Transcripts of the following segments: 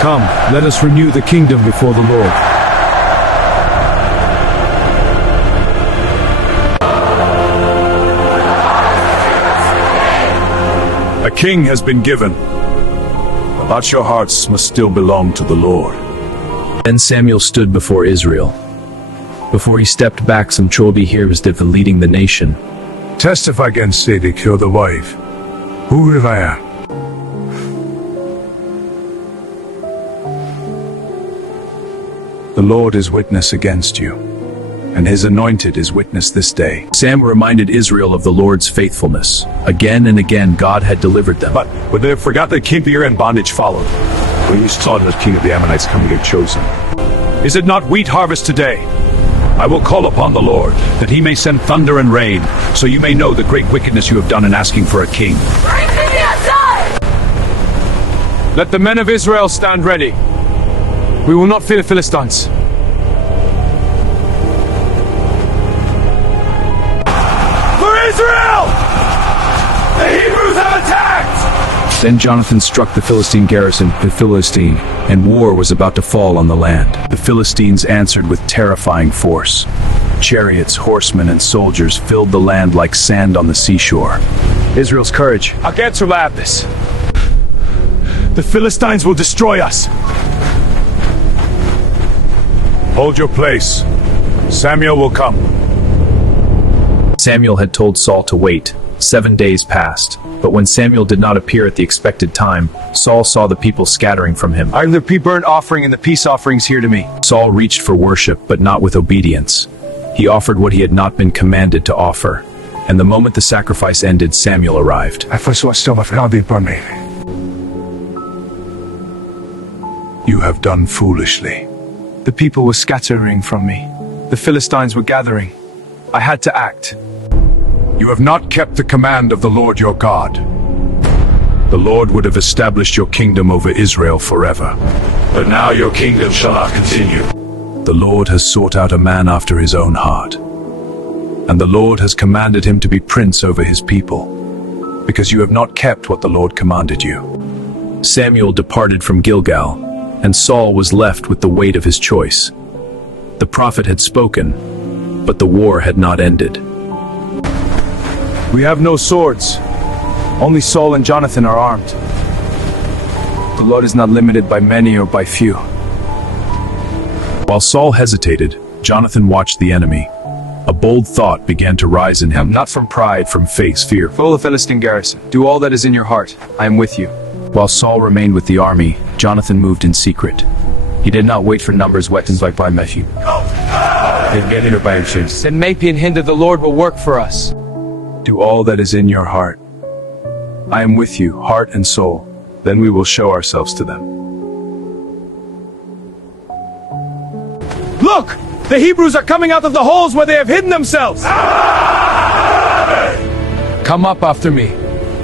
Come, let us renew the kingdom before the Lord. A king has been given, but your hearts must still belong to the Lord. Then Samuel stood before Israel. Before he stepped back, some Cholbi hears that leading the nation. Testify against Sadik, you're the wife. Who Rivaya? The Lord is witness against you, and his anointed is witness this day. Sam reminded Israel of the Lord's faithfulness. Again and again God had delivered them. But when they forgot that King Beer and bondage followed, when you saw the king of the Ammonites coming and chosen. Is it not wheat harvest today? I will call upon the Lord, that he may send thunder and rain, so you may know the great wickedness you have done in asking for a king. Let the men of Israel stand ready. We will not fear the Philistines. For Israel! The Hebrews have attacked! Then Jonathan struck the Philistine garrison, and war was about to fall on the land. The Philistines answered with terrifying force. Chariots, horsemen, and soldiers filled the land like sand on the seashore. Israel's courage. I can't survive this. The Philistines will destroy us. Hold your place. Samuel will come. Samuel had told Saul to wait. 7 days passed, but when Samuel did not appear at the expected time, Saul saw the people scattering from him. Bring the burnt offering and the peace offerings here to me. Saul reached for worship, but not with obedience. He offered what he had not been commanded to offer, and the moment the sacrifice ended, Samuel arrived. You have done foolishly. The people were scattering from me. The Philistines were gathering. I had to act. You have not kept the command of the Lord your God. The Lord would have established your kingdom over Israel forever. But now your kingdom shall not continue. The Lord has sought out a man after his own heart. And the Lord has commanded him to be prince over his people, because you have not kept what the Lord commanded you. Samuel departed from Gilgal, and Saul was left with the weight of his choice. The prophet had spoken, but the war had not ended. We have no swords. Only Saul and Jonathan are armed. The Lord is not limited by many or by few. While Saul hesitated, Jonathan watched the enemy. A bold thought began to rise in him, not from pride, from fear. Follow the Philistine garrison. Do all that is in your heart. I am with you. While Saul remained with the army, Jonathan moved in secret. He did not wait for numbers weapons like by Matthew. Then maybe and hinder the Lord will work for us. Do all that is in your heart. I am with you, heart and soul. Then we will show ourselves to them. Look! The Hebrews are coming out of the holes where they have hidden themselves! Come up after me,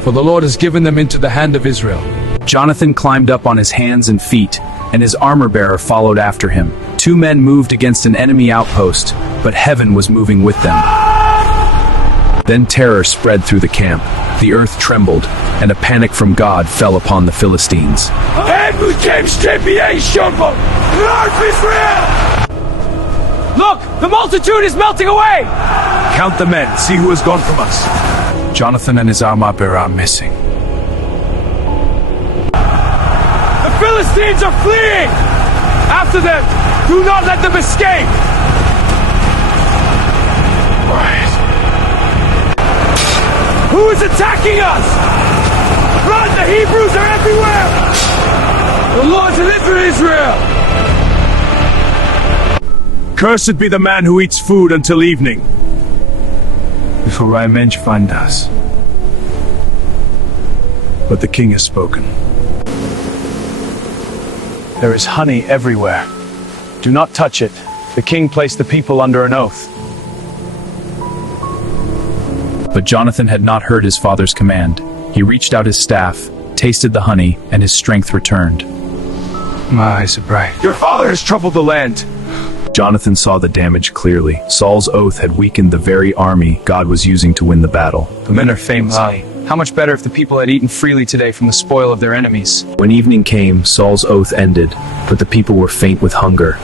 for the Lord has given them into the hand of Israel. Jonathan climbed up on his hands and feet, and his armor-bearer followed after him. 2 men moved against an enemy outpost, but heaven was moving with them. Then terror spread through the camp. The earth trembled, and a panic from God fell upon the Philistines. Look! The multitude is melting away! Count the men, see who has gone from us. Jonathan and his armor-bearer are missing. The Philistines are fleeing! After them! Do not let them escape! Who is attacking us? Run! The Hebrews are everywhere! The Lord deliver Israel! Cursed be the man who eats food until evening. Before I men find us. But the king has spoken. There is honey everywhere. Do not touch it. The king placed the people under an oath. But Jonathan had not heard his father's command. He reached out his staff, tasted the honey, and his strength returned. My eyes are bright. Your father has troubled the land. Jonathan saw the damage clearly. Saul's oath had weakened the very army God was using to win the battle. The men are famous. How much better if the people had eaten freely today from the spoil of their enemies. When evening came, Saul's oath ended, but the people were faint with hunger.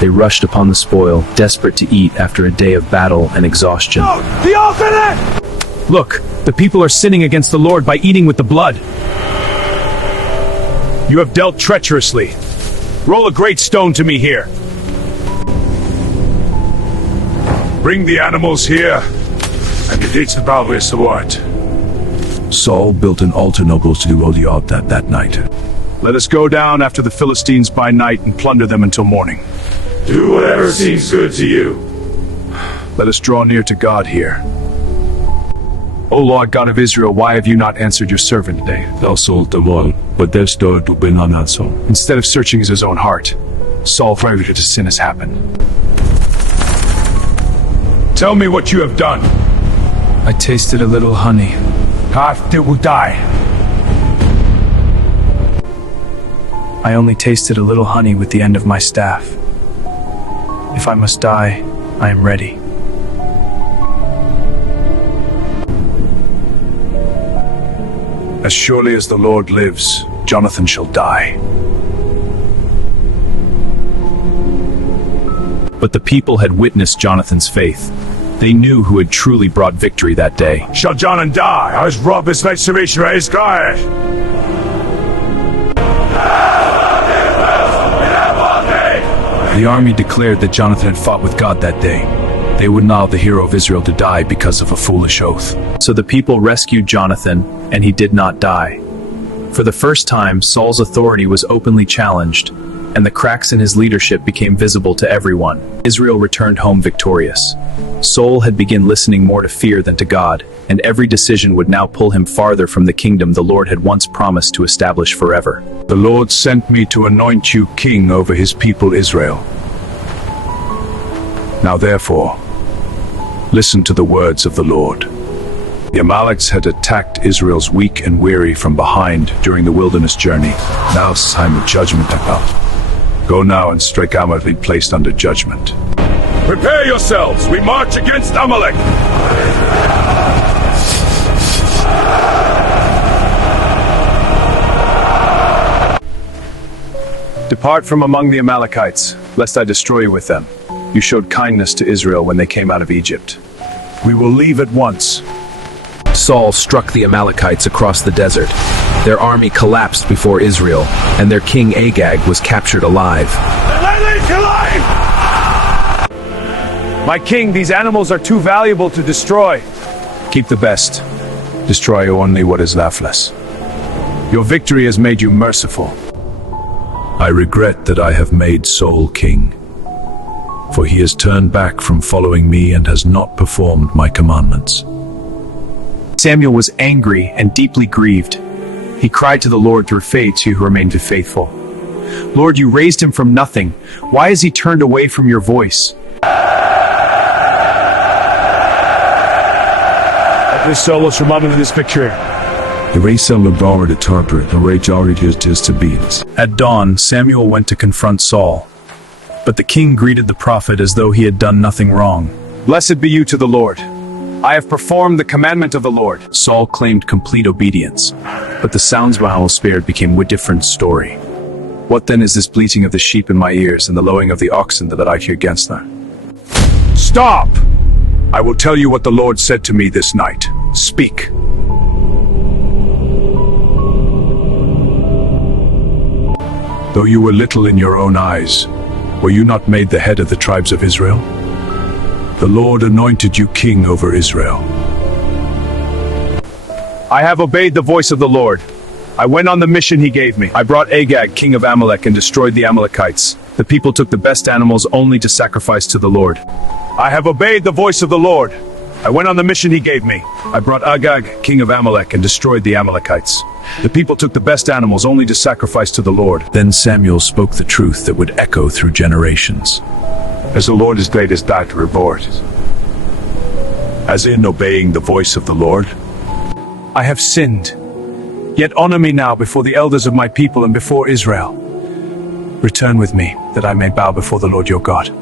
They rushed upon the spoil, desperate to eat after a day of battle and exhaustion. The alternate! Look, the people are sinning against the Lord by eating with the blood. You have dealt treacherously. Roll a great stone to me here. Bring the animals here, and it is about this sword. Saul built an altar nobles to do all the altar that night. Let us go down after the Philistines by night and plunder them until morning. Do whatever seems good to you. Let us draw near to God here. O Lord God of Israel, why have you not answered your servant today? Thou sold them all, but their store to be none also. Instead of searching his own heart, Saul private to sin has happened. Tell me what you have done. I tasted a little honey. Half will die. I only tasted a little honey with the end of my staff. If I must die, I am ready. As surely as the Lord lives, Jonathan shall die. But the people had witnessed Jonathan's faith. They knew who had truly brought victory that day. Shall Jonathan die? As rob his restoration is God. The army declared that Jonathan had fought with God that day. They would not allow the hero of Israel to die because of a foolish oath. So the people rescued Jonathan, and he did not die. For the first time, Saul's authority was openly challenged, and the cracks in his leadership became visible to everyone. Israel returned home victorious. Saul had begun listening more to fear than to God, and every decision would now pull him farther from the kingdom the Lord had once promised to establish forever. The Lord sent me to anoint you king over his people Israel. Now therefore, listen to the words of the Lord. The Amalekites had attacked Israel's weak and weary from behind during the wilderness journey. Now is time of judgment about. Go now and strike Amalekite placed under judgment. Prepare yourselves! We march against Amalek! Depart from among the Amalekites, lest I destroy you with them. You showed kindness to Israel when they came out of Egypt. We will leave at once. Saul struck the Amalekites across the desert. Their army collapsed before Israel, and their king Agag was captured alive. My king, these animals are too valuable to destroy. Keep the best. Destroy only what is lifeless. Your victory has made you merciful. I regret that I have made Saul king, for he has turned back from following me and has not performed my commandments. Samuel was angry and deeply grieved. He cried to the Lord through faith, you who remained faithful. Lord, you raised him from nothing. Why has he turned away from your voice? This Saul was reminded of this victory. The race of Labar the Tartar, the rage already his disobeys. At dawn, Samuel went to confront Saul. But the king greeted the prophet as though he had done nothing wrong. Blessed be you to the Lord. I have performed the commandment of the Lord. Saul claimed complete obedience, but the sounds Samuel spared became a different story. What then is this bleating of the sheep in my ears and the lowing of the oxen that I hear against them? Stop! I will tell you what the Lord said to me this night. Speak. Though you were little in your own eyes, were you not made the head of the tribes of Israel? The Lord anointed you king over Israel. I have obeyed the voice of the Lord. I went on the mission he gave me. I brought Agag, king of Amalek, and destroyed the Amalekites. The people took the best animals only to sacrifice to the Lord. I have obeyed the voice of the Lord. I went on the mission he gave me. I brought Agag, king of Amalek, and destroyed the Amalekites. The people took the best animals only to sacrifice to the Lord. Then Samuel spoke the truth that would echo through generations. As the Lord is great as that reward. As in obeying the voice of the Lord. I have sinned. Yet honor me now before the elders of my people and before Israel. Return with me, that I may bow before the Lord your God.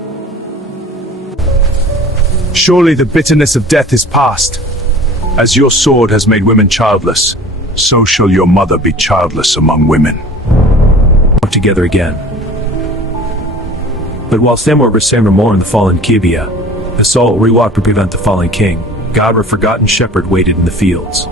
Surely the bitterness of death is past. As your sword has made women childless, so shall your mother be childless among women. Together again. But while Samuel resembled more in the fallen Gibeah, the Saul rewalked to prevent the fallen king. God, a forgotten shepherd, waited in the fields.